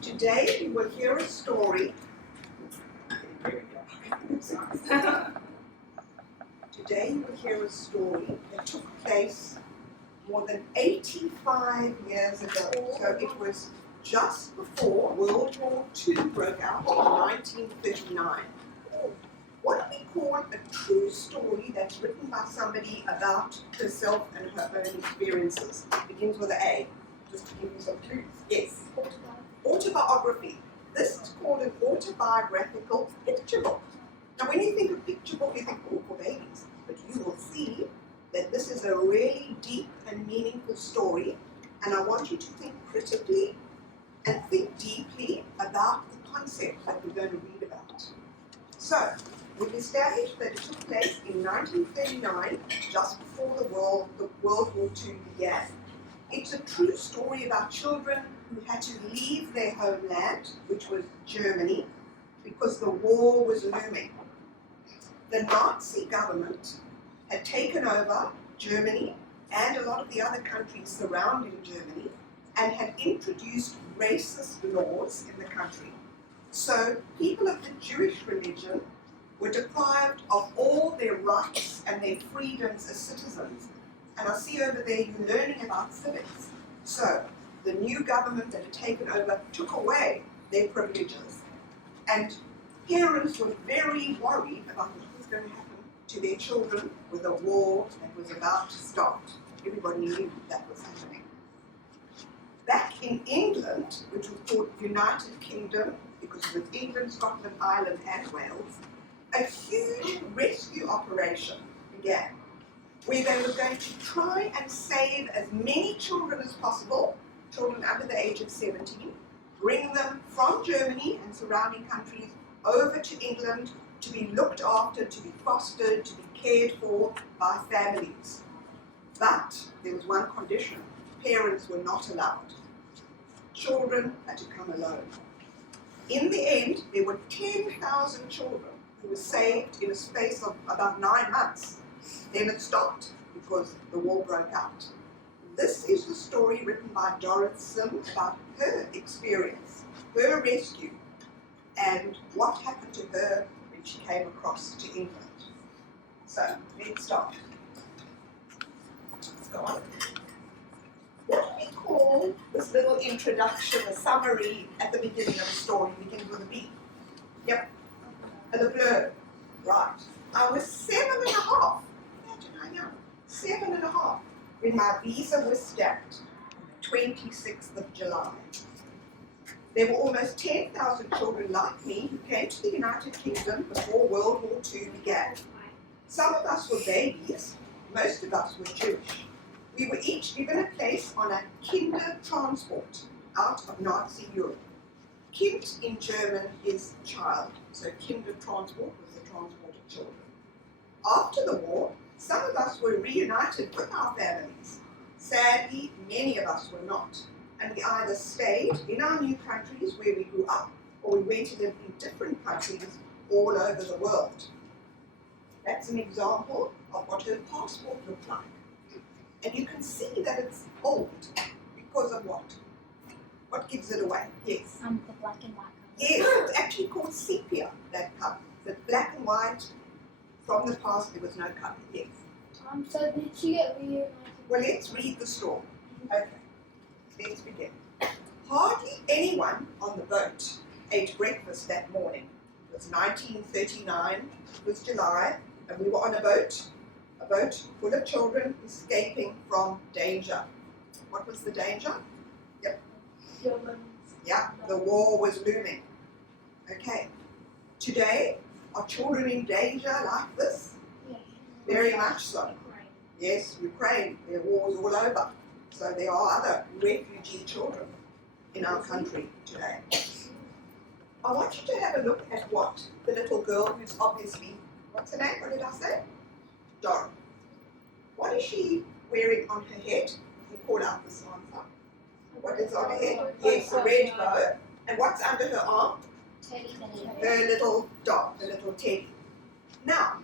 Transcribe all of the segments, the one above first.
Today we will hear a story. Today you will hear a story that took place more than 85 years ago. So it was just before World War II broke out in 1939. What do we call a true story that's written by somebody about herself and her own experiences? It begins with an A, just to give you some clues. Yes. Autobiography. This is called an autobiographical picture book. Now when you think of picture book, you think, oh, for babies. But you will see that this is a really deep and meaningful story, and I want you to think critically and think deeply about the concept that we're going to read about. So, we've established that it took place in 1939, just before the World War II began. It's a true story about children who had to leave their homeland, which was Germany, because the war was looming. The Nazi government had taken over Germany and a lot of the other countries surrounding Germany and had introduced racist laws in the country. So people of the Jewish religion were deprived of all their rights and their freedoms as citizens. And I see over there you're learning about civics. So the new government that had taken over took away their privileges. And parents were very worried about what was going to happen to their children with a war that was about to start. Everybody knew that was happening. Back in England, which was called United Kingdom, because it was England, Scotland, Ireland, and Wales, a huge rescue operation began, where they were going to try and save as many children as possible, children under the age of 17, bring them from Germany and surrounding countries over to England to be looked after, to be fostered, to be cared for by families. But there was one condition: parents were not allowed. Children had to come alone. In the end, there were 10,000 children who were saved in a space of about 9 months. Then it stopped because the war broke out. This is the story written by Dorothy Sim about her experience, her rescue, and what happened to her when she came across to England. So, let's start. Let's go on. What do we call this little introduction, a summary at the beginning of a story, begins with a B? Yep, the blurb. Right. I was 7.5. Imagine how young. 7.5 when my visa was stamped on the 26th of July. There were almost 10,000 children like me who came to the United Kingdom before World War II began. Some of us were babies, most of us were Jewish. We were each given a place on a Kindertransport out of Nazi Europe. Kind in German is child, so Kindertransport was the transport of children. After the war, some of us were reunited with our families. Sadly, many of us were not, and we either stayed in our new countries where we grew up, or we went to live in different countries all over the world. That's an example of what her passport looked like. And you can see that it's old because of what? What gives it away? Yes? The black and white color. Yes, it's actually called sepia, that color. The black and white, from the past there was no color. Yes. So did she get reunited? Well, let's read the story. Okay, let's begin. Hardly anyone on the boat ate breakfast that morning. It was 1939, it was July, and we were on a boat full of children escaping from danger. What was the danger? Yep. Germans. Yeah, the war was looming. Okay. Today, are children in danger like this? Yes. Very much so. Yes, Ukraine, there are wars all over. So there are other refugee children in our country today. I want you to have a look at what the little girl who's obviously, what's her name? What did I say? Dora. What is she wearing on her head? You call out this answer. What is on her head? Yes, a red bow. And what's under her arm? Teddy. Her little dog, the little teddy. Now,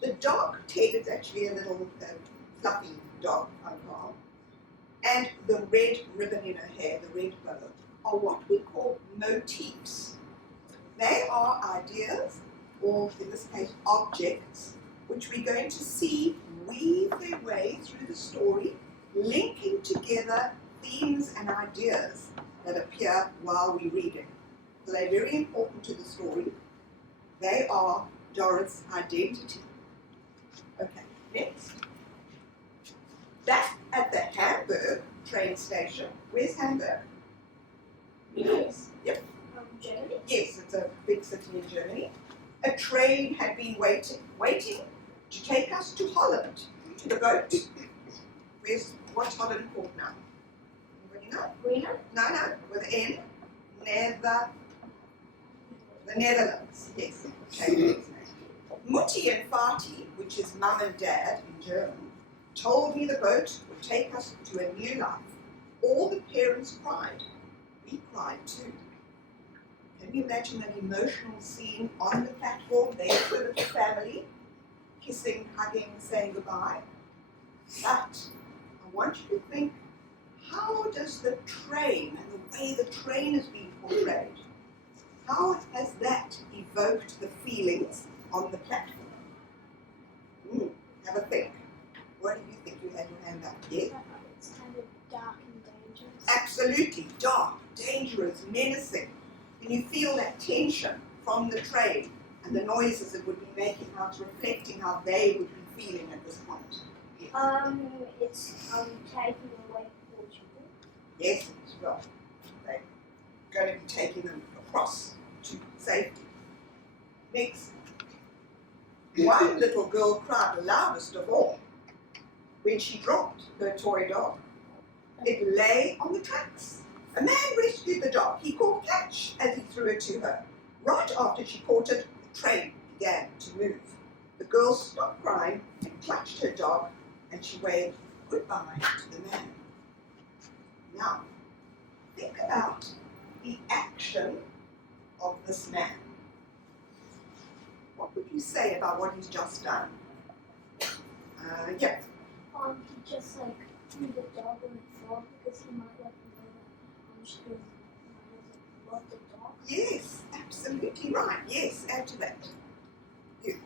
the dog, Ted, is actually a little fluffy dog on her arm. And the red ribbon in her hair, the red bow, are what we call motifs. They are ideas, or in this case, objects, which we're going to see weave their way through the story, linking together themes and ideas that appear while we read it. So they're very important to the story. They are Dorot's identity. Okay, next. Back at the Hamburg train station. Where's Hamburg? Yes. Yep. Germany. Yes, it's a big city in Germany. A train had been waiting to take us to Holland, to the boat. What's Holland called now? Anybody know? Rena. No, with N. The Netherlands, yes. Okay. Mutti and Fati, which is mum and dad in German, told me the boat would take us to a new life. All the parents cried. We cried too. Can you imagine that emotional scene on the platform, there with the little family, kissing, hugging, saying goodbye? But I want you to think, how does the train and the way the train is being portrayed, how has that evoked the feelings on the platform? Have a think. What do you think? You had your hand up? Yes? It's kind of dark and dangerous. Absolutely. Dark, dangerous, menacing. And you feel that tension from the train and the noises it would be making, how it's reflecting how they would be feeling at this point. Yes, It's taking away poor children. yes, it's well. They're going to be taking them across to safety. Next. One little girl cried the loudest of all when she dropped her toy dog. It lay on the tracks. A man rescued the dog. He called catch as he threw it to her. Right after she caught it, the train began to move. The girl stopped crying and clutched her dog, and she waved goodbye to the man. Now, think about the action of this man. What would you say about what he's just done? Yeah. He just like threw the dog on the floor because he might like know that she doesn't love the dog. Yes, absolutely right. Yes, add to that. You.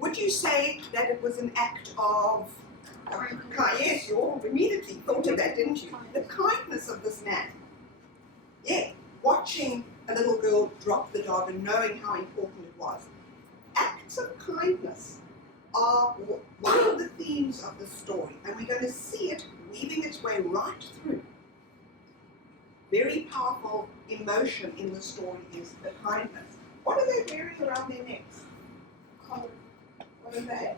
Would you say that it was an act of yes, you all immediately thought of that, didn't you? The kindness of this man. Yeah, watching a little girl drop the dog and knowing how important it was. Acts of kindness are one of the themes of the story, and we're going to see it weaving its way right through. Very powerful emotion in the story is the kindness. What are they wearing around their necks? What are they?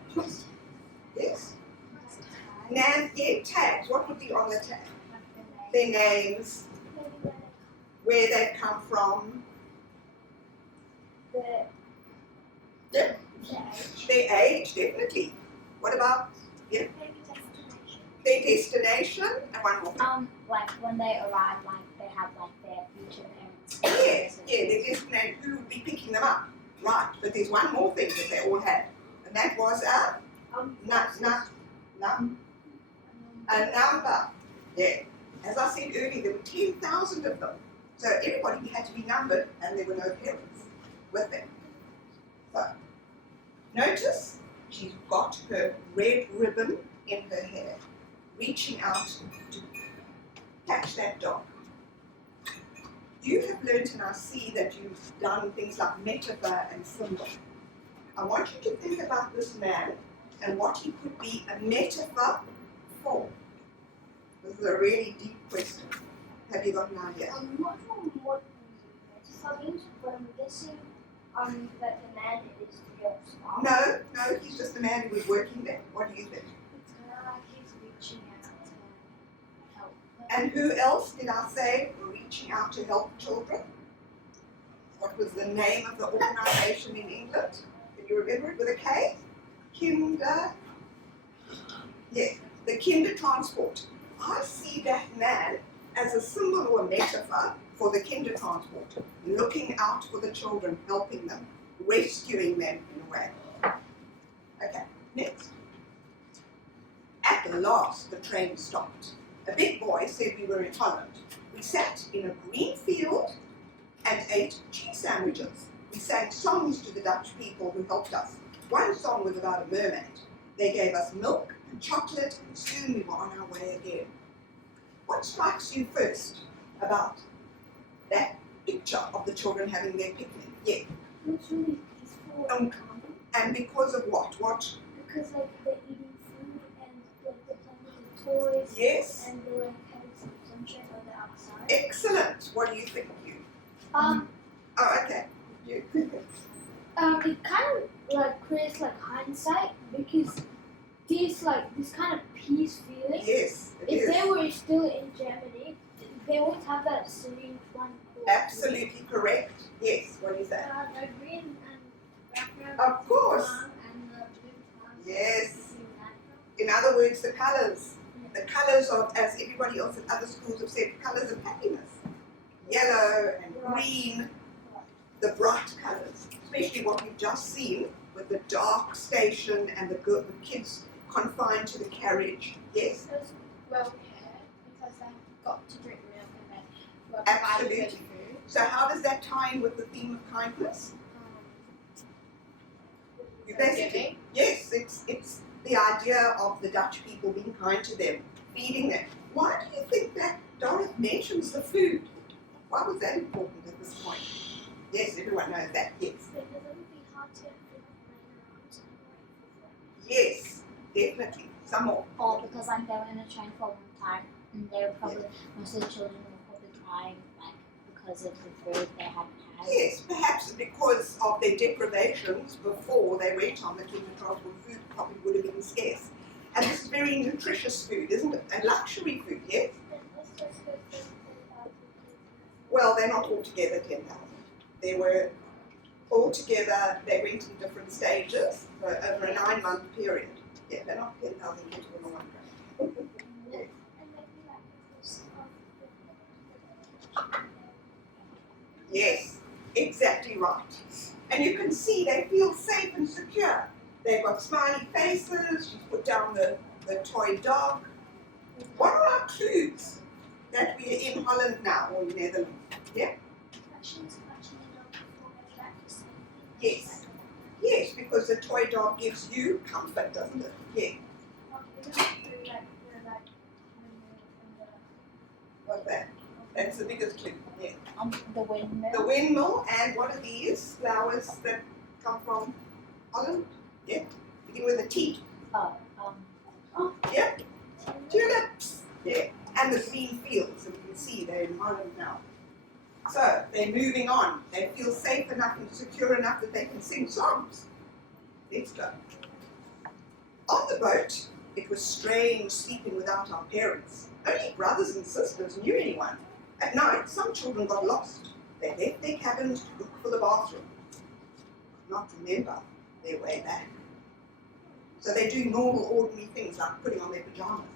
Yes? Tags. What would be on the tag? Their names, where they've come from. Yep. Their age, definitely. What about their destination? And one more thing. Like when they arrive, like they have like their future parents. Their destination, who would be picking them up. Right, but there's one more thing that they all had, and that was a number. Yeah. As I said earlier, there were 10,000 of them. So everybody had to be numbered, and there were no parents with them. So, notice she's got her red ribbon in her hair, reaching out to catch that dog. You have learnt, and I see that you've done things like metaphor and symbol. I want you to think about this man and what he could be a metaphor for. This is a really deep question. Have you got an idea? I'm not sure what metaphor means, but I'm guessing that the man is the girl's father. No, he's just a man who was working there. What do you think? It's kind of like he's reaching out to help. And who else did I say were reaching out to help children? What was the name of the organisation in England? Can you remember it with a K? Kinder. Yes, the Kinder Transport. I see that man as a symbol or a metaphor for the Kinder Transport, looking out for the children, helping them, rescuing them in a way. Okay, next. At last, the train stopped. A big boy said we were in Holland. We sat in a green field and ate cheese sandwiches. We sang songs to the Dutch people who helped us. One song was about a mermaid. They gave us milk and chocolate, and soon we were on our way again. What strikes you first about that picture of the children having their picnic? Yeah. It's really peaceful and calm. And because of what? Because like they're eating food and like they're playing with toys. Yes. And they're like having some sunshine on the outside. Excellent. What do you think, you? Oh, okay. You. It kind of like creates like hindsight because this kind of peace feeling. Yes, it If is. they were still in Germany, they would have that serene fun. Absolutely correct. Yes. What do you say? The green and background. Of course. And the blue. Yes. In other words, the colours. The colours of, as everybody else at other schools have said, colours of happiness. Yellow and green, the bright colours. Especially what we've just seen with the dark station and the kids confined to the carriage. Yes? It was well cared because they got to drink milk and they were provided with Absolutely. food. So how does that tie in with the theme of kindness? You basically, yes, it's the idea of the Dutch people being kind to them, feeding them. Why do you think that Dorothy mentions the food? Why was that important at this point? Yes, everyone knows that, yes. Because it would be hard to playing around. Yes, definitely. Some more. Or because like they were in a train for a long time and they were probably, most of the children were probably crying like because of the food they hadn't had. Yes, perhaps because of their deprivations before they went on the King of Transport, food probably would have been scarce. And this is very nutritious food, isn't it? And luxury food, yes? Well, they're not all together 10,000. They were all together, they went in different stages over a 9-month period. Yeah, they're not 10,000 kids on one train. Yes. Yes, exactly right. And you can see they feel safe and secure. They've got smiley faces, she's put down the toy dog. What are our clues that we're in Holland now or in Netherlands? Yeah? Yes. Yes, because the toy dog gives you comfort, doesn't it? Yeah. What's that? That's the biggest clue. Yeah. The windmill. The windmill, and what are these flowers that come from Holland? Yeah. Begin with a T. Yeah. Tulips. Yeah. And the green fields, and you can see they're in Holland now. So they're moving on. They feel safe enough and secure enough that they can sing songs. Let's go. On the boat, it was strange sleeping without our parents. Only brothers and sisters knew anyone. At night, some children got lost. They left their cabins to look for the bathroom. Could not remember their way back. So they do normal, ordinary things like putting on their pajamas.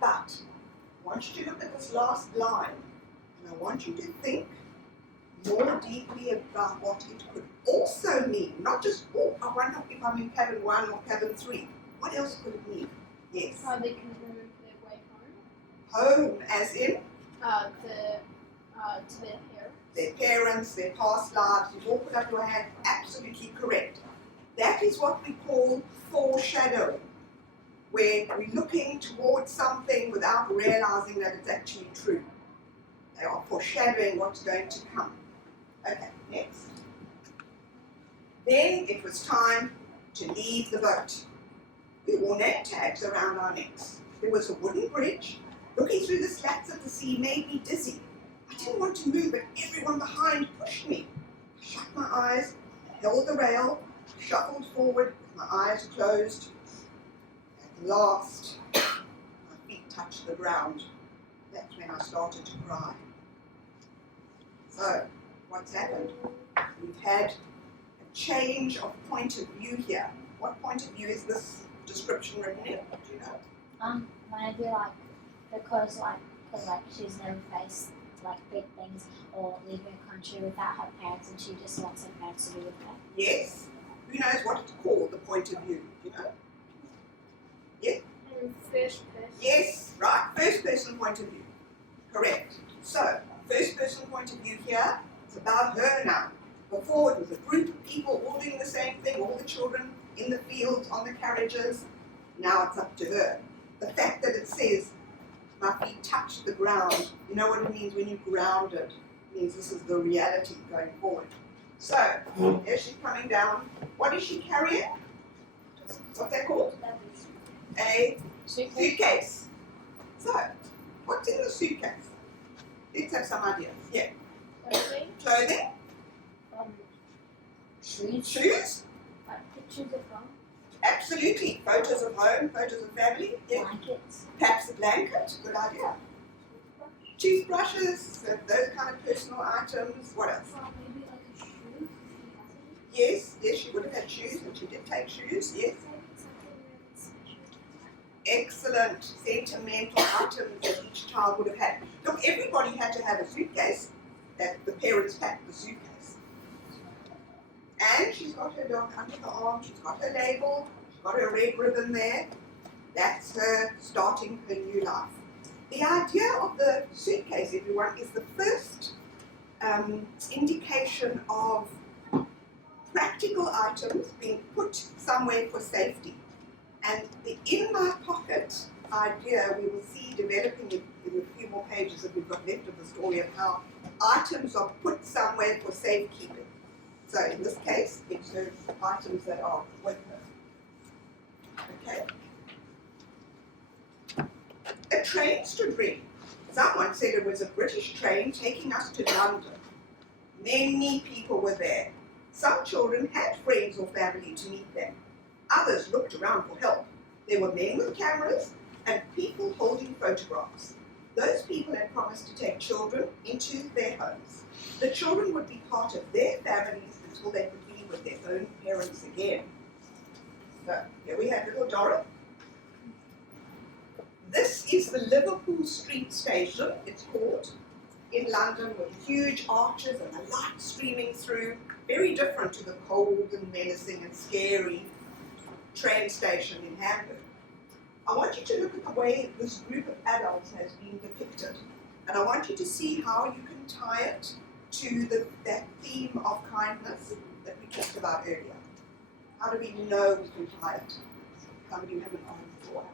But I want you to look at this last line, and I want you to think more deeply about what it could also mean. Not just, oh, I wonder if I'm in cabin 1 or cabin 3. What else could it mean? Yes. How they can remove their way Home, as in home. To their parents. their parents, their past lives. You've all put up your hand. Absolutely correct. That is what we call foreshadowing, where we're looking towards something without realizing that it's actually true. They are foreshadowing what's going to come. Okay, next. Then it was time to leave the boat. We wore name tags around our necks. There was a wooden bridge. Looking through the slats of the sea made me dizzy. I didn't want to move, but everyone behind pushed me. I shut my eyes, held the rail, shuffled forward with my eyes closed. At last, my feet touched the ground. That's when I started to cry. So, what's happened? We've had a change of point of view here. What point of view is this description written in? Do you know? Maybe like because she's never faced like big things or leaving a country without her parents, and she just wants her parents to be with her. Yes. Who knows what it's called, the point of view? Do you know? Yeah? First person. Yes, right, first person point of view. Correct. So, first person point of view here, it's about her now. Before it was a group of people all doing the same thing, all the children in the fields, on the carriages. Now it's up to her. The fact that it says, my feet touch the ground, you know what it means when you ground it? It means this is the reality going forward. So, here she's coming down. What is she carrying? What's that called? A suitcase. So, what's in the suitcase? Let's have some ideas. Yeah. Clothing? Shoes? Pictures of home. Absolutely. Photos of home, photos of family. Yeah. Blankets. Perhaps a blanket. Good idea. Toothbrushes, those kind of personal items. What else? Maybe like a shoe. Yes, she would have had shoes, and she did take shoes. Yes. Excellent sentimental items that each child would have had. Look, everybody had to have a suitcase that the parents packed the suitcase. And she's got her dog under her arm, she's got her label, she's got her red ribbon there. That's her starting her new life. The idea of the suitcase, everyone, is the first indication of practical items being put somewhere for safety. And the in my pocket idea we will see developing in a few more pages that we've got left of the story of how items are put somewhere for safekeeping. So in this case, it's her items that are with her. Okay. A train stood ready. Someone said it was a British train taking us to London. Many people were there. Some children had friends or family to meet them. Others looked around for help. There were men with cameras and people holding photographs. Those people had promised to take children into their homes. The children would be part of their families until they could be with their own parents again. So here we have little Dora. This is the Liverpool Street Station, it's called, in London, with huge arches and the light streaming through. Very different to the cold and menacing and scary train station in Hamburg. I want you to look at the way this group of adults has been depicted, and I want you to see how you can tie it to that theme of kindness that we talked about earlier. How do we know we can tie it? Some of you haven't answered before.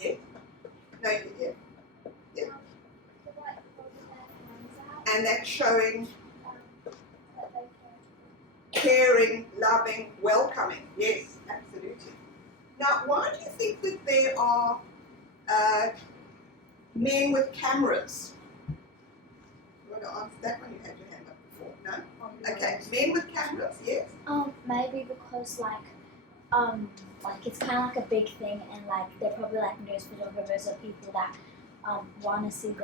Yeah? No, yeah. Yeah. And that's showing caring, loving, welcoming. Yes, absolutely. Now, why do you think that there are men with cameras? You want to answer that one? You had your hand up before. No? Okay, men with cameras, yes? Maybe because it's kind of like a big thing, and like they're probably like news photographers or people that want to see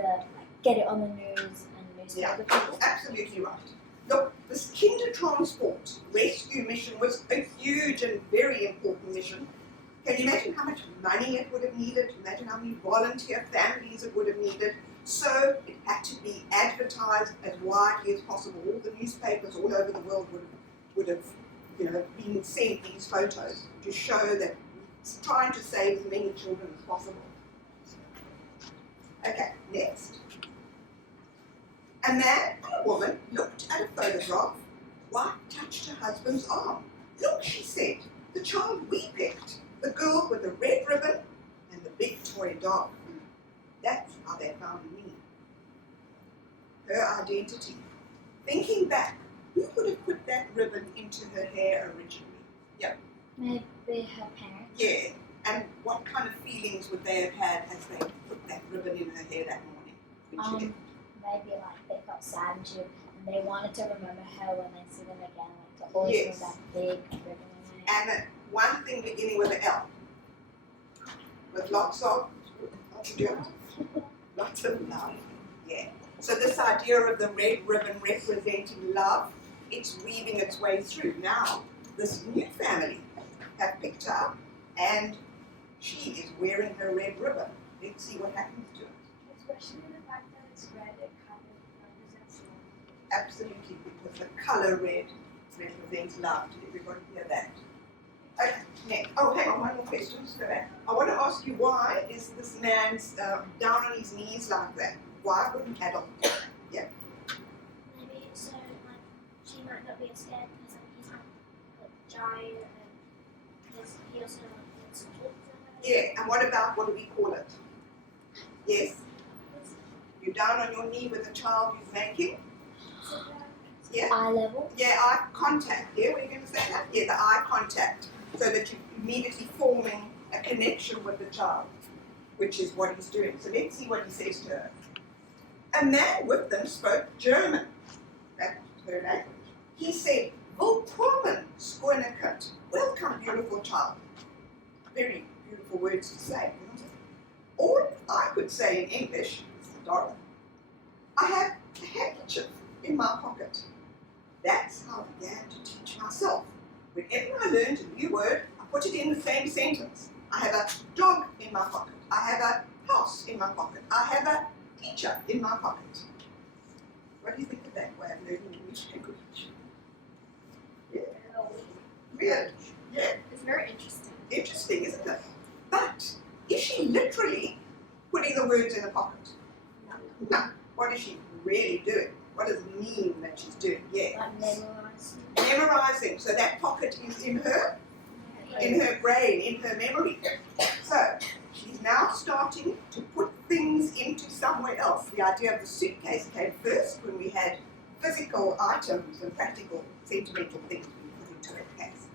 get it on the news and newspaper people. Absolutely right. Look, this Kinder Transport rescue mission was a huge and very important mission. Can you imagine how much money it would have needed? Imagine how many volunteer families it would have needed. So it had to be advertised as widely as possible. All the newspapers all over the world would have been sent these photos to show that it's trying to save as many children as possible. Okay, next. A man and a woman looked at a photograph. Wife touched her husband's arm. Look, she said, the child we picked, the girl with the red ribbon and the big toy dog. That's how they found me. Her identity. Thinking back, who would have put that ribbon into her hair originally? Yeah. Maybe her parents. Yeah. And what kind of feelings would they have had as they put that ribbon in her hair that morning when she left? Maybe they felt sad and they wanted to remember her when they see them again, to always have that big ribbon in her hair. And one thing beginning with an L, with lots of love. Yeah. So this idea of the red ribbon representing love, it's weaving its way through. Now, this new family have picked her up, and she is wearing her red ribbon. Let's see what happens to it. Especially the fact that it's red, it kind of represents love. Absolutely, because the color red represents love. Did everybody hear that? Okay, next. Oh, hang on, one more question. Just go back. I want to ask you, why is this man down on his knees like that? Why wouldn't adult? Maybe so like she might not be as scared because like he's not a giant and because he also gets kids. Yeah, and what do we call it? Yes? You're down on your knee with a child who's making? Yeah? Eye level. Yeah, eye contact. Yeah, were you going to say that? Yeah, the eye contact. So that you're immediately forming a connection with the child, which is what he's doing. So let's see what he says to her. A man with them spoke German. That's her language. He said, Willkommen, Skoenekind. Welcome, beautiful child. Very beautiful words to say, isn't it? Or I could say in English, Dora, I have a handkerchief in my pocket. That's how I began to teach myself. Whenever I learned a new word, I put it in the same sentence. I have a dog in my pocket. I have a house in my pocket. I have a teacher in my pocket. What do you think of that way of learning English language? Yeah. Really? Yeah. It's very interesting. Interesting, isn't it? But is she literally putting the words in the pocket? No. What is she really doing? What does it mean that she's doing? Yeah. Like memorizing. Memorizing. So that pocket is in her brain, in her memory. So she's now starting to put things into somewhere else. The idea of the suitcase came first when we had physical items and practical, sentimental things being put into a case.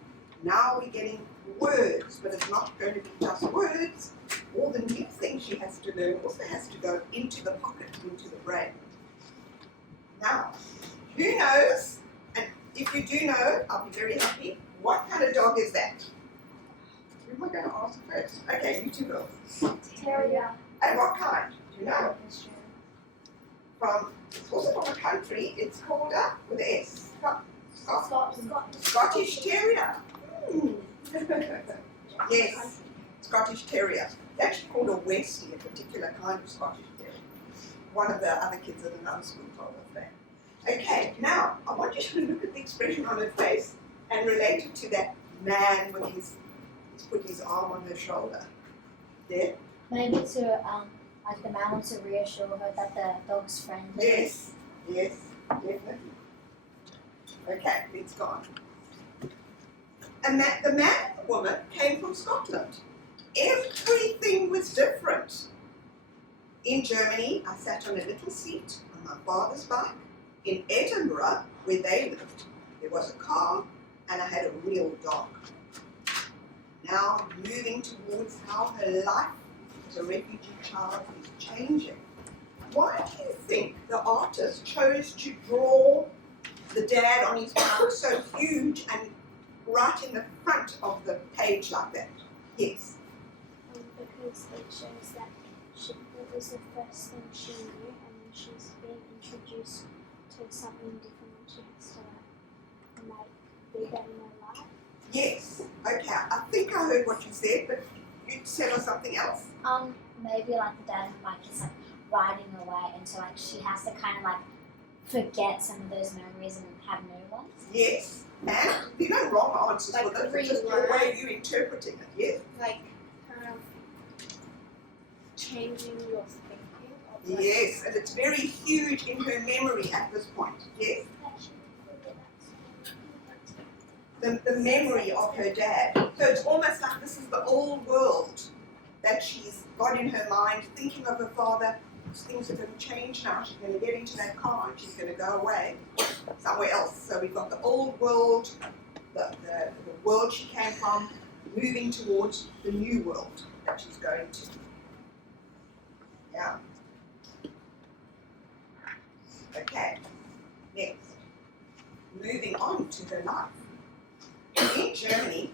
Now we're getting words, but it's not going to be just words. All the new things she has to learn also has to go into the pocket, into the brain. Now, who knows, and if you do know, I'll be very happy, what kind of dog is that? Who am I going to ask first? Okay, you two girls. Terrier. And what kind? Do you know? It's also from a country, it's called with an S. Scottish Terrier. Yes, Scottish Terrier. It's actually called a Westie, a particular kind of Scottish Terrier. One of the other kids at another school told us that. Okay, now I want you to look at the expression on her face and relate it to that man with he's put his arm on her shoulder. Yeah? Maybe to like the man wants to reassure her that the dog's friendly. Yes, definitely. Okay, it's gone. And the man and the woman came from Scotland. Everything was different. In Germany, I sat on a little seat on my father's bike. In Edinburgh, where they lived, there was a car and I had a real dog. Now moving towards how her life as a refugee child is changing. Why do you think the artist chose to draw the dad on his bike so huge and right in the front of the page like that? Yes. Because it shows that it was the first thing she knew, and then she's being introduced to something different, and she has to be that in her life. Yes. Okay. I think I heard what you said, but you said or something else. Maybe like the dad like is like riding away, and so like she has to kind of like forget some of those memories and have new ones. Yes. And you know wrong answers Like for this. It's just the relearn. way you're interpreting it. Yes. Like kind of changing your thinking. Of like, Yes, and it's very huge in her memory at this point. Yes. The memory of her dad. So it's almost like this is the old world that she's got in her mind, thinking of her father. Things are going to change now. She's going to get into that car and she's going to go away somewhere else. So we've got the old world, the world she came from, moving towards the new world that she's going to. Yeah. Okay. Next. Moving on to her life. In Germany,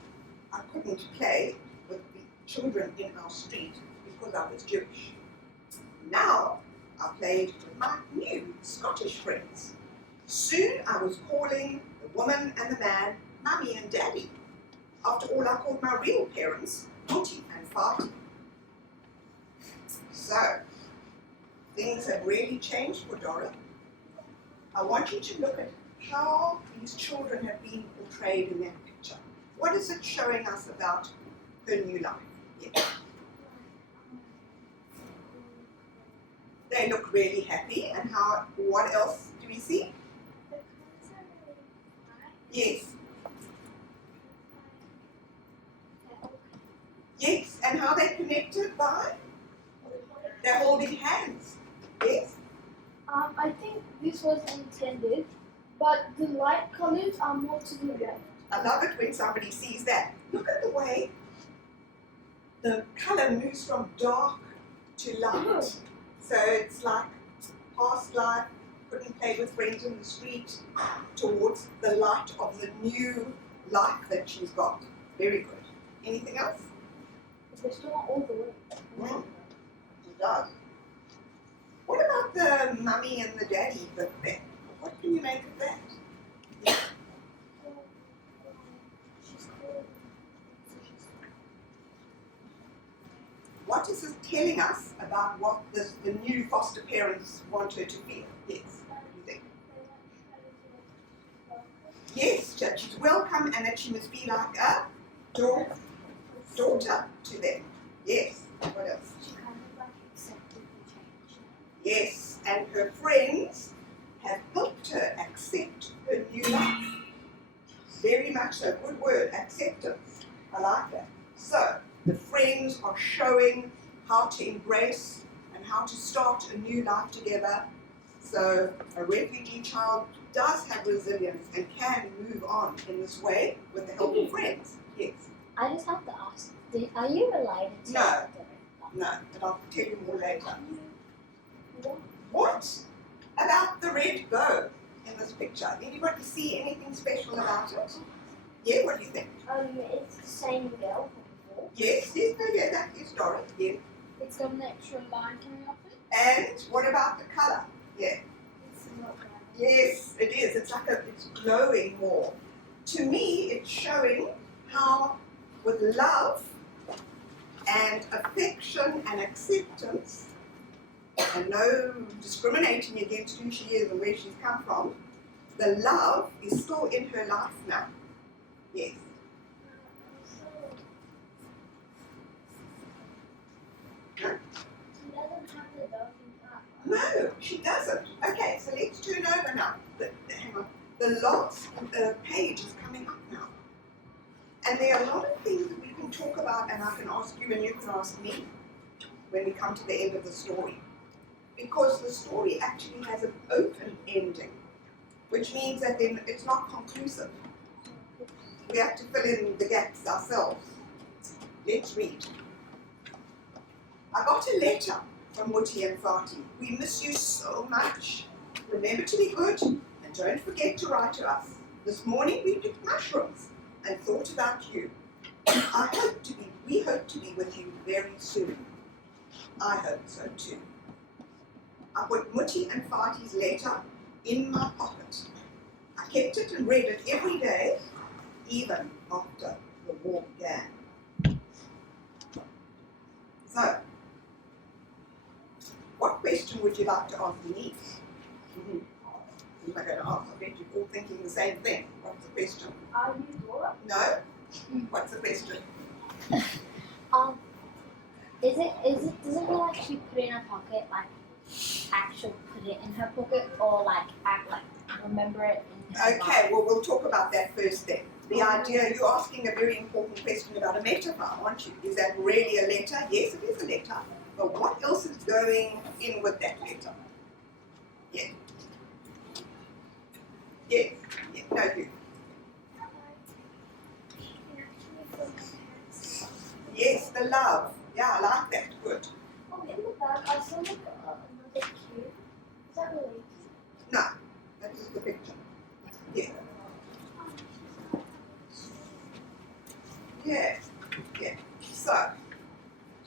I couldn't play with the children in our street because I was Jewish. Now, I played with my new Scottish friends. Soon I was calling the woman and the man Mummy and Daddy. After all, I called my real parents Auntie and Fati. So, things have really changed for Dora. I want you to look at how these children have been portrayed in that picture. What is it showing us about her new life? Yes. They look really happy, and what else do we see? Yes. Yes, and how they connected by? They're holding hands. Yes. I think this was intended, but the light colors are more to the left. I love it when somebody sees that. Look at the way the color moves from dark to light. So it's like past life, couldn't play with friends in the street, towards the light of the new life that she's got. Very good. Anything else? They're still not all the way. It does. What about the mummy and the daddy bit there? What can you make of that? What is this telling us about what the new foster parents want her to feel? Yes, what do you think? Yes, that she's welcome and that she must be like a daughter to them. Yes, what else? She kind of like accepted the change. Yes, and her friends have helped her accept her new life. Very much so. Good word, acceptance. I like that. So, the friends are showing how to embrace and how to start a new life together. So, a refugee child does have resilience and can move on in this way with the help of friends. Yes. I just have to ask, are you related to No. the No, but I'll tell you more later. What about the red bow in this picture? Anybody see anything special about it? Yeah, what do you think? It's the same girl from before. Yes, yeah, that is Dory. Yeah. It's got an extra line coming off it. And what about the colour? Yeah. It's not that. Yes, it is. It's like it's glowing more. To me, it's showing how, with love and affection and acceptance, and no discriminating against who she is and where she's come from, the love is still in her life now. Yes. She doesn't have the dog in front. No, she doesn't. Okay, so let's turn over now. Hang on. The last page is coming up now. And there are a lot of things that we can talk about, and I can ask you and you can ask me when we come to the end of the story. Because the story actually has an open ending, which means that then it's not conclusive. We have to fill in the gaps ourselves. Let's read. I got a letter from Mutti and Fati. We miss you so much. Remember to be good and don't forget to write to us. This morning we picked mushrooms and thought about you. We hope to be with you very soon. I hope so too. I put Mutti and Fati's letter in my pocket. I kept it and read it every day, even after the war began. So, what question would you like to ask me? What am I going to ask? I bet you're all thinking the same thing. What's the question? Are you Dora? No? What's the question? does it feel like she put it in her pocket, like actually put it in her pocket, or like act like remember it in her Okay, well, we'll talk about that first then. The idea, you're asking a very important question about a metaphor, aren't you? Is that really a letter? Yes, it is a letter. But what else is going in with that letter? Yeah. Yes. Yeah. No, you. Yes, the love. Yeah, I like that. Good. Oh, in the back, I saw like another cube. Is that related? No, that is the picture. Yeah. Yeah. Yeah. So,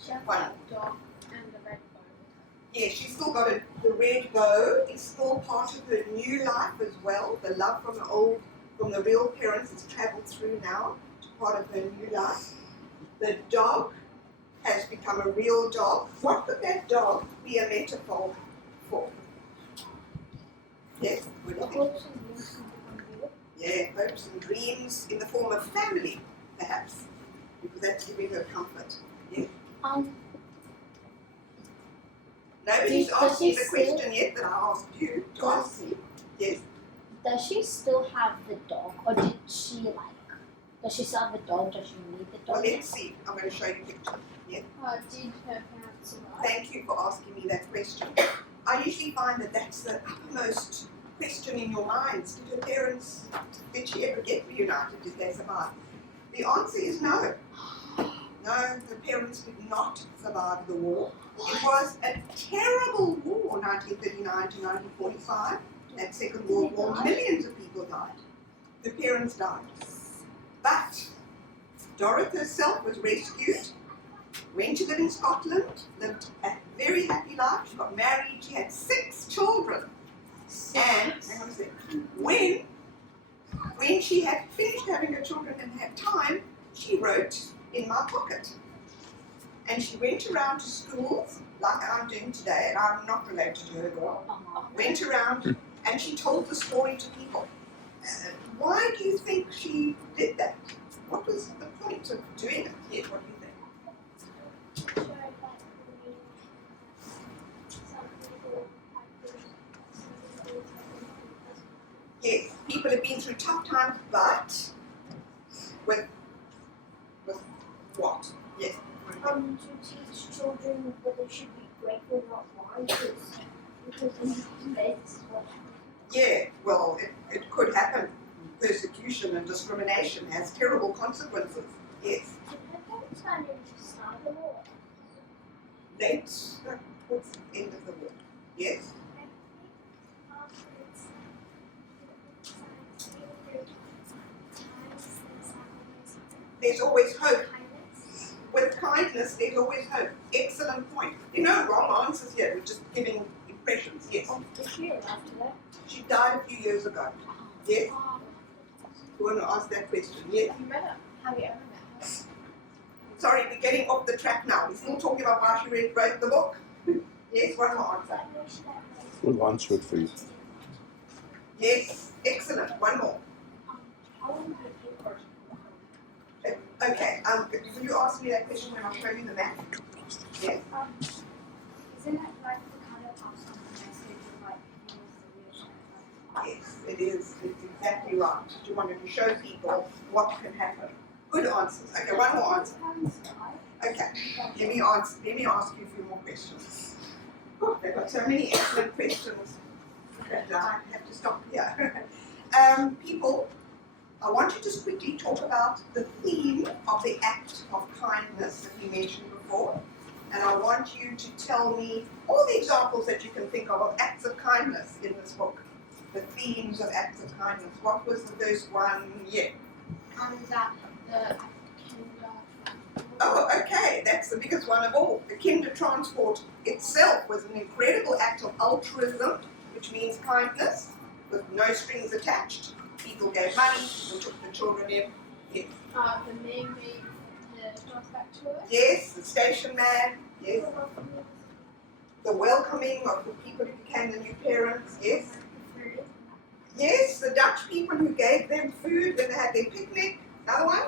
She has One. that dog and the red bow. yeah, she's still got the red bow. It's still part of her new life as well. The love from the real parents has travelled through now to part of her new life. The dog has become a real dog. What would that dog be a metaphor for? Yes, what do you think? Hopes and dreams come from you. Yeah, hopes and dreams in the form of family. perhaps, because that's giving her comfort. Nobody's Does asked me she the still- question yet that I asked you to ask me. Yes. Does she still have the dog, or did she does she still have the dog? Does she need the Well, dog? let's see. I'm going to show you a picture. Did her parents survive? Thank you for asking me that question. I usually find that that's the uppermost question in your minds. Did her parents, did she ever get reunited? Did they survive? The answer is no. No, the parents did not survive the war. It was a terrible war, 1939 to 1945. That Second World War, millions of people died. The parents died. But Dorothy herself was rescued, went to live in Scotland, lived a very happy life. She got married, she had 6 children. And, hang on a second, when she had finished having her children and had time, she wrote in my pocket. And she went around to schools, like I'm doing today, and I'm not related to her at all. Went around and she told the story to people. Why do you think she did that? What was the point of doing it? Yes, what do you think? Sure, but some people Yes, people have been through tough times, but with what? Yes. to teach children that they should be grateful, not blind, because in this Yeah, well, it could happen. Persecution and discrimination has terrible consequences. Yes. Did her parents find him to start the war? Late towards the end of the war. Yes. There's always hope. With kindness, there's always hope. Excellent point. There are no wrong answers here. We're just giving impressions. Yes. Is she alive today? She died a few years ago. Yes. You want to ask that question? Yes. Have you met her? Have you ever met her? Sorry, we're getting off the track now. We're still talking about why she wrote the book. Yes, one more answer. We'll answer it for you. Yes, excellent. One more. Okay, will you ask me that question when I'll show you the map? Yes. Isn't it like the kind of awesome message like Yes, it is. It's exactly right. You wanted to show people what can happen. Good answers. Okay, one more answer. Okay, let me ask you a few more questions. Oh, they've got so many excellent questions that I have to stop here. People, I want to just quickly talk about the theme of the act of kindness that we mentioned before. And I want you to tell me all the examples that you can think of acts of kindness in this book. The themes of acts of kindness. What was the first one? Yeah. Oh, okay, that's the biggest one of all. The kinder transport itself was an incredible act of altruism, which means kindness, with no strings attached. People gave money and took the children in. Yes. The man made the dog back to her. Yes, the station man. Yes. The welcoming of the people who became the new parents. Yes. Yes, the Dutch people who gave them food when they had their picnic. Another one?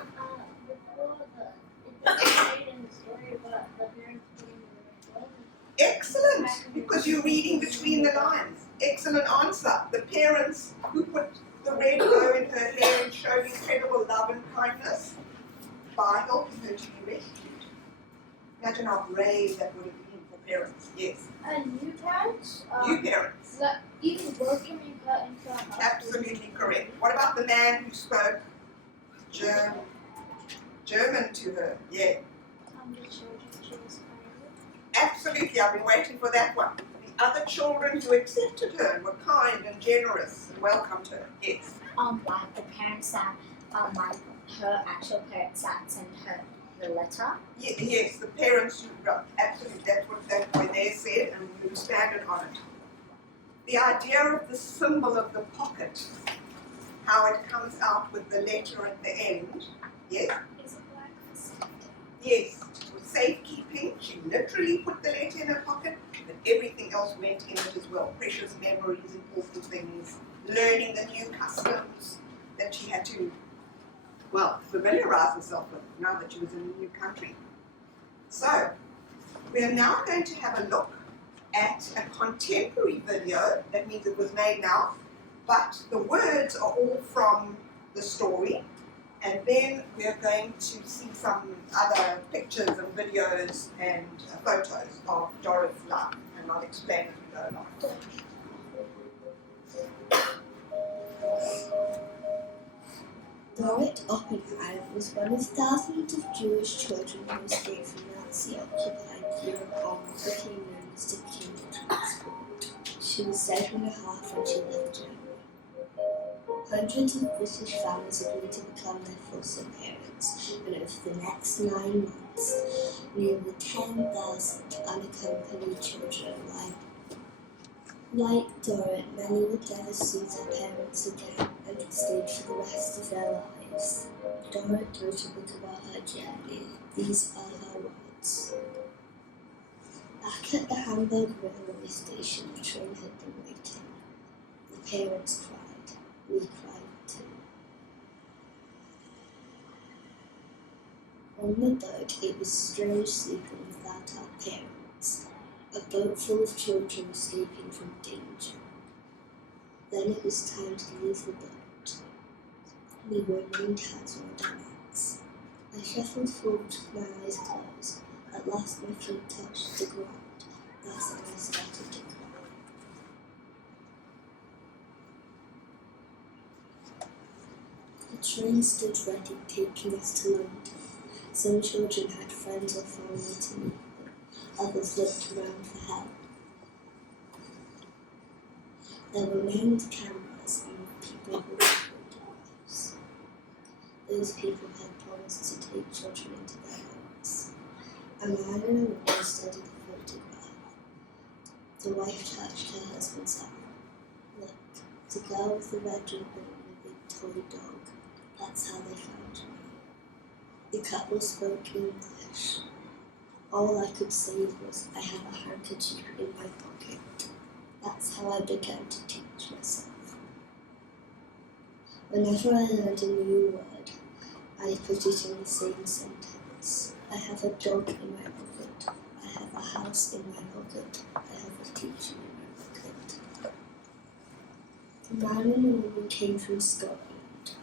Excellent, because you're reading between the lines. Excellent answer. The parents who put the red bow in her hair and showed incredible love and kindness by helping her to be rescued. Imagine how brave that would have been for parents. Yes. And new parents? New parents. Even welcoming her into our house. Absolutely correct. What about the man who spoke German to her? Yeah. Absolutely, I've been waiting for that one. The other children who accepted her and were kind and generous and welcomed her. Yes. Like the parents that, like her actual parents that sent her the letter. Yes, the parents who wrote. Absolutely, that's what they said, and we expanded on it. The idea of the symbol of the pocket, how it comes out with the letter at the end. Yes. Yes, for safekeeping, she literally put the letter in her pocket, but everything else went in it as well. Precious memories, important things, learning the new customs that she had to well, familiarise herself with now that she was in a new country. So, we are now going to have a look at a contemporary video. That means it was made now, but the words are all from the story. And then we are going to see some other pictures and videos and photos of Dorot's life, and I'll explain as we go along. Dorrit Oppenheim was one of thousands of Jewish children who escaped from Nazi-occupied Europe on what became known as the Kinder Transport. She was 7.5 when she left Germany. Hundreds of British families agreed to become their foster parents, and over the next 9 months, nearly 10,000 unaccompanied children arrived. Like Dorrit, many would never see their parents again and stayed for the rest of their lives. Dorrit wrote a book about her journey. These are her words. Back at the Hamburg railway station, the train had been waiting. The parents cried. We cried too. On the boat, it was strange sleeping without our parents. A boat full of children escaping from danger. Then it was time to leave the boat. We wore name tags around our necks. I shuffled forward with my eyes closed. At last my feet touched the ground. That's when I started to cry. The train stood ready, taking us to London. Some children had friends or family to meet them. Others looked around for help. There were men with cameras and people who took photographs. Those people had promised to take children into their homes. A man and a woman studied the photograph. The wife touched her husband's arm. Look, the girl with the red ribbon and a big toy dog. That's how they found me. The couple spoke English. All I could say was, I have a handkerchief in my pocket. That's how I began to teach myself. Whenever I learned a new word, I put it in the same sentence. I have a dog in my pocket. I have a house in my pocket. I have a teacher in my pocket. The man and the woman came from Scotland.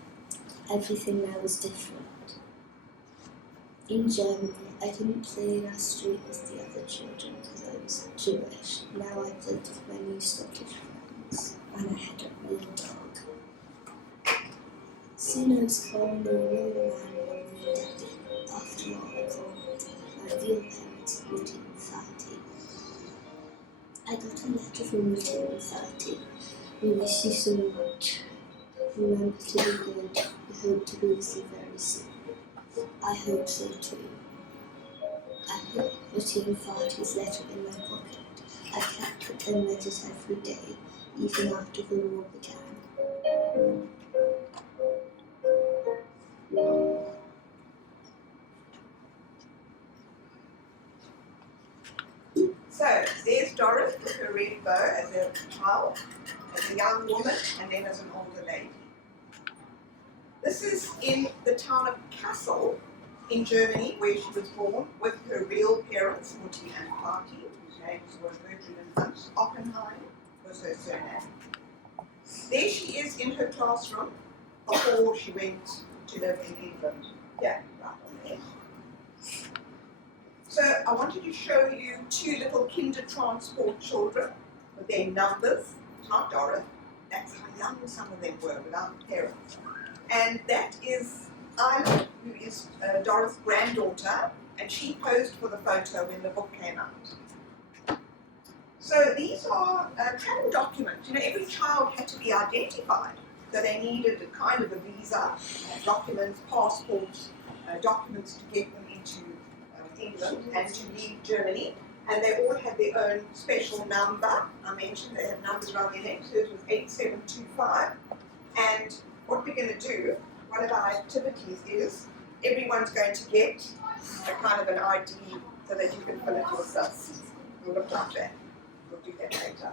Everything there was different. In Germany, I didn't play in our street as the other children because I was Jewish. Now I played with my new Scottish friends, and I had a real dog. Soon I was calling the real man Mummy and Daddy. After all, I called my real parents Ruti and Fatty. I got a letter from Ruti and Fatty. We miss you so much. Remember to be good. We hope to be with you very soon. I hope so too. I put Ruti and Fatty's letter in my pocket. I kept it and read it every day, even after the war began. So, there's Doris with her red bow as a child, as a young woman, and then as an older lady. This is in the town of Kassel in Germany, where she was born with her real parents, Mutti and Vati, whose names were Gertrude and Hans. Oppenheim was her surname. There she is in her classroom before she went to live in England. Yeah, right on there. So I wanted to show you two little Kinder Transport children with their numbers. It's not Doris. That's how young some of them were without parents. And that is Isla, who is Doris' granddaughter, and she posed for the photo when the book came out. So these are travel documents. You know, every child had to be identified. So they needed a kind of a visa, documents, passports, documents to get them into England and to leave Germany. And they all had their own special number. I mentioned they had numbers around their necks. Hers was 8725. And what we're going to do, one of our activities is everyone's going to get a kind of an ID so that you can fill it yourself. We'll look like that. We'll do that later.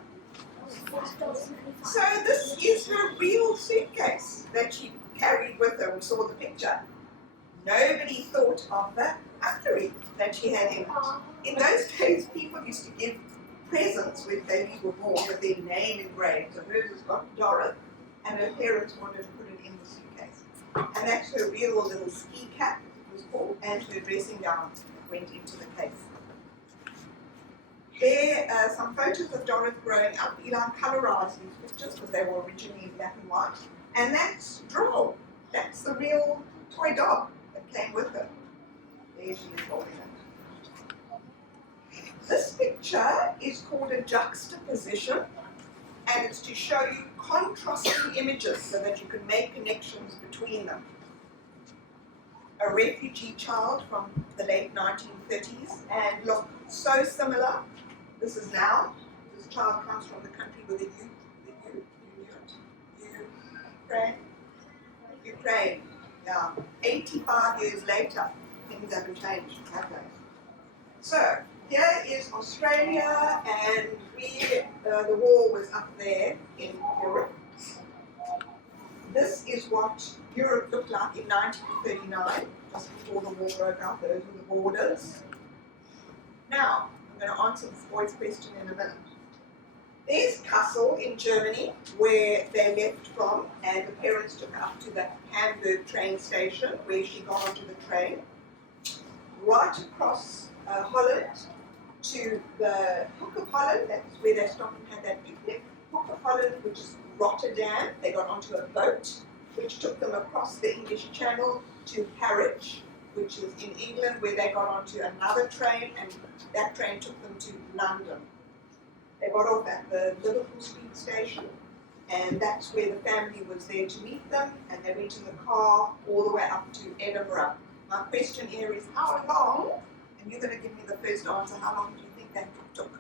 So this is her real suitcase that she carried with her, we saw the picture. Nobody thought of the cutlery that she had in it. In those days, people used to give presents when babies were born with their name engraved. So hers has got Dorothy, and her parents wanted to put it in the suitcase. And that's her real little ski cap, it was called, and her dressing gown that went into the case. There are some photos of Dorothy growing up. Eli colorized these pictures because they were originally in black and white. And that's Droll. That's the real toy dog that came with her. There she is holding it. This picture is called a juxtaposition, and it's to show you contrasting images so that you can make connections between them. A refugee child from the late 1930s, and look, so similar. This is now. This child comes from the country with the Ukraine. Yeah. 85 years later, things haven't changed, have they? So, here is Australia, and the war was up there in Europe. This is what Europe looked like in 1939, just before the war broke out. Those were the borders. Now, I'm going to answer this boy's question in a minute. There's Kassel in Germany, where they left from, and the parents took her up to the Hamburg train station, where she got onto the train. Right across Holland to the Hoek of Holland, that's where they stopped and had that picnic. Hoek of Holland, which is Rotterdam, they got onto a boat, which took them across the English Channel to Harwich, which is in England, where they got onto another train, and that train took them to London. They got off at the Liverpool Street station, and that's where the family was there to meet them, and they went in the car all the way up to Edinburgh. My question here is, how long, and you're going to give me the first answer, how long do you think that took?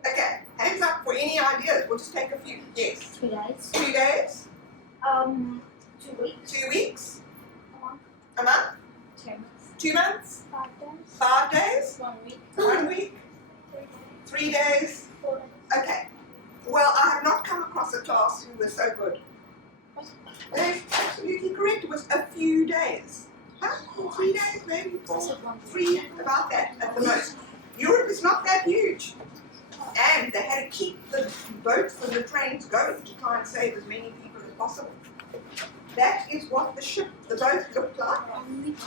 Okay, hands up for any ideas. We'll just take a few. Yes. 2 days. 2 days? 2 weeks. 2 weeks? A month. A month? 2 months. 2 months? 5 days. 5 days? 1 week. 1 week? 3 days? 4 days. Okay. Well, I have not come across a class who was so good. That's absolutely correct. It was a few days. Huh? 3 days, maybe 4, 3, about that at the most. Europe is not that huge. And they had to keep the boats and the trains going to try and save as many people as possible. That is what the boat looked like.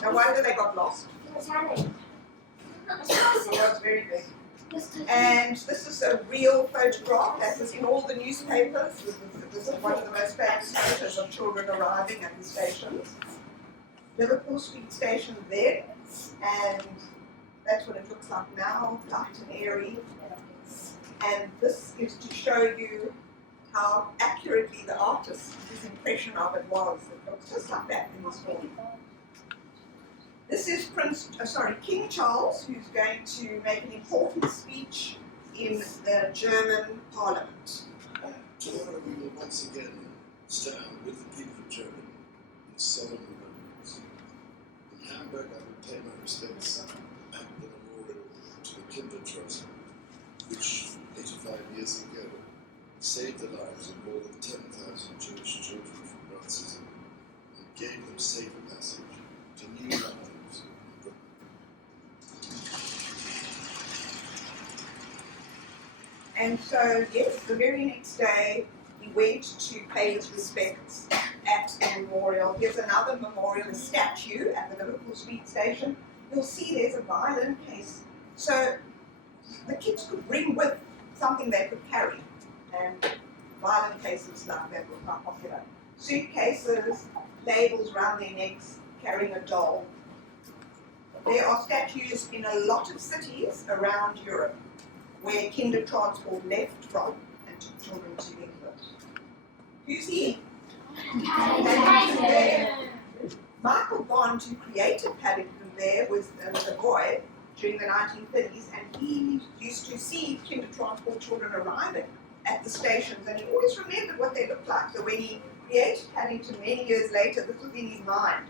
No wonder they got lost. It was very big. And this is a real photograph that was in all the newspapers. This is one of the most famous photos of children arriving at the stations. Liverpool Street Station there, and that's what it looks like now, light and airy. And this is to show you how accurately the artist's impression of it was. It looks just like that in this film. This is King Charles, who's going to make an important speech in the German Parliament. Tomorrow we will once again stand with the people of Germany in solemn remembrance. In Hamburg, I will pay my respects at the memorial to the Kindertrust, which 85 years ago saved the lives of more than 10,000 Jewish children from Nazism and gave them safer passage to new lives. And so, yes, the very next day, he went to pay his respects at the memorial. Here's another memorial, a statue at the Liverpool Street Station. You'll see there's a violin case. So the kids could bring with something they could carry. And violin cases like that were quite popular. Suitcases, labels around their necks, carrying a doll. There are statues in a lot of cities around Europe where kinder transport left from and took children to England. Who's he? Paddington Bear. Michael Bond, who created Paddington Bear, was a boy during the 1930s, and he used to see kinder transport children arriving at the stations, and he always remembered what they looked like. So when he created Paddington many years later, this was in his mind,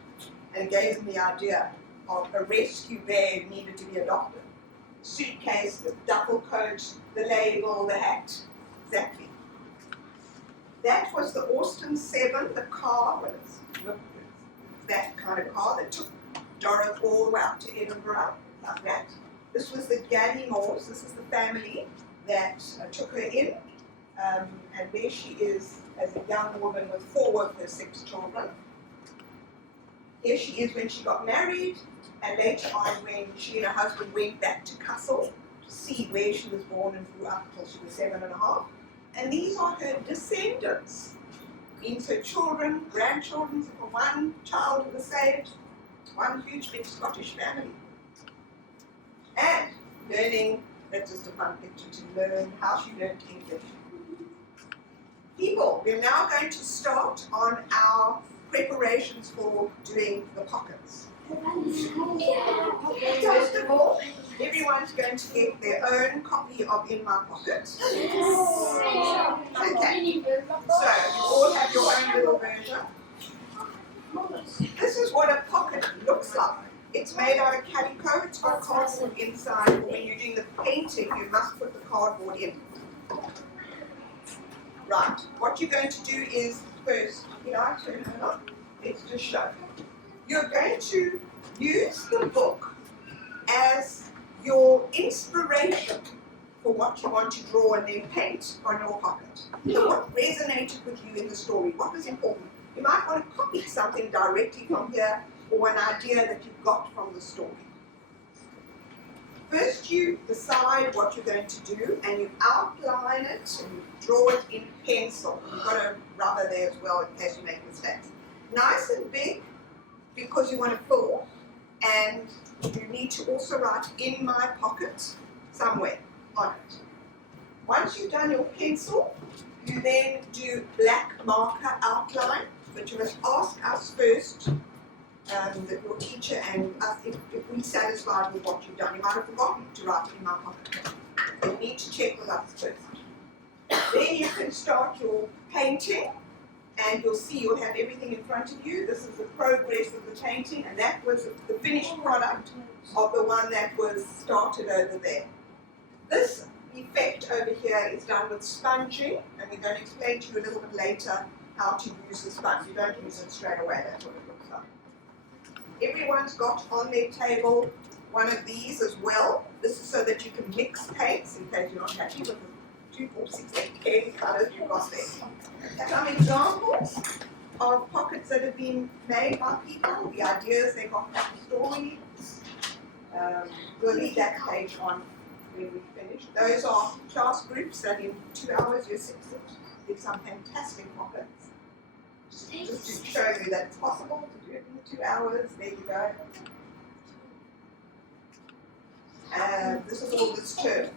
and it gave him the idea of a rescue bear who needed to be adopted. Suitcase, the duffel coat, the label, the hat, exactly. That was the Austin 7, the car, well, it's that kind of car that took Dorothy all the way up to Edinburgh, like that. This was the Gallimores, this is the family that took her in, and there she is as a young woman with 4 of her 6 children. Here she is when she got married, and later on when she and her husband went back to Kassel to see where she was born and grew up until she was 7.5. And these are her descendants. Means her children, grandchildren, for one child who was saved, one huge big Scottish family. And learning, that's just a fun picture to learn how she learned English. People, we're now going to start on our preparations for doing the pockets. First of all, everyone's going to get their own copy of In My Pocket. Okay, so you all have your own little version. This is what a pocket looks like. It's made out of calico, it's got cardboard inside. When you're doing the painting, you must put the cardboard in. Right, what you're going to do is first, turn it on. Let's just show. You're going to use the book as your inspiration for what you want to draw and then paint on your pocket. So what resonated with you in the story? What was important? You might want to copy something directly from here or an idea that you got from the story. First you decide what you're going to do and you outline it and you draw it in pencil. You've got a rubber there as well in case you make mistakes. Nice and big because you want to fill, and you need to also write In My Pocket somewhere on it. Once you've done your pencil, you then do black marker outline, but you must ask us first, your teacher and us, if we're satisfied with what you've done. You might have forgotten to write In My Pocket. So you need to check with us first. Then you can start your painting, and you'll see you'll have everything in front of you. This is the progress of the painting, and that was the finished product of the one that was started over there. This effect over here is done with sponging, and we're going to explain to you a little bit later how to use the sponge. You don't use it straight away, that's what it looks like. Everyone's got on their table one of these as well. This is so that you can mix paints in case you're not happy with the 2, 4, 6, 8, 10 colours you've got there. Some examples of pockets that have been made by people, the ideas they got from the story. We'll leave that page on when we finish. Those are class groups that in 2 hours you 6 did some fantastic pockets. Just to show you that it's possible to do it in 2 hours. There you go. This is all this term,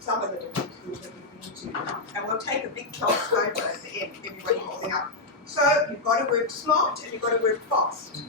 some of the different schools that we've been to. And we'll take a big class photo at the end, everybody holding up. So you've got to work smart and you've got to work fast.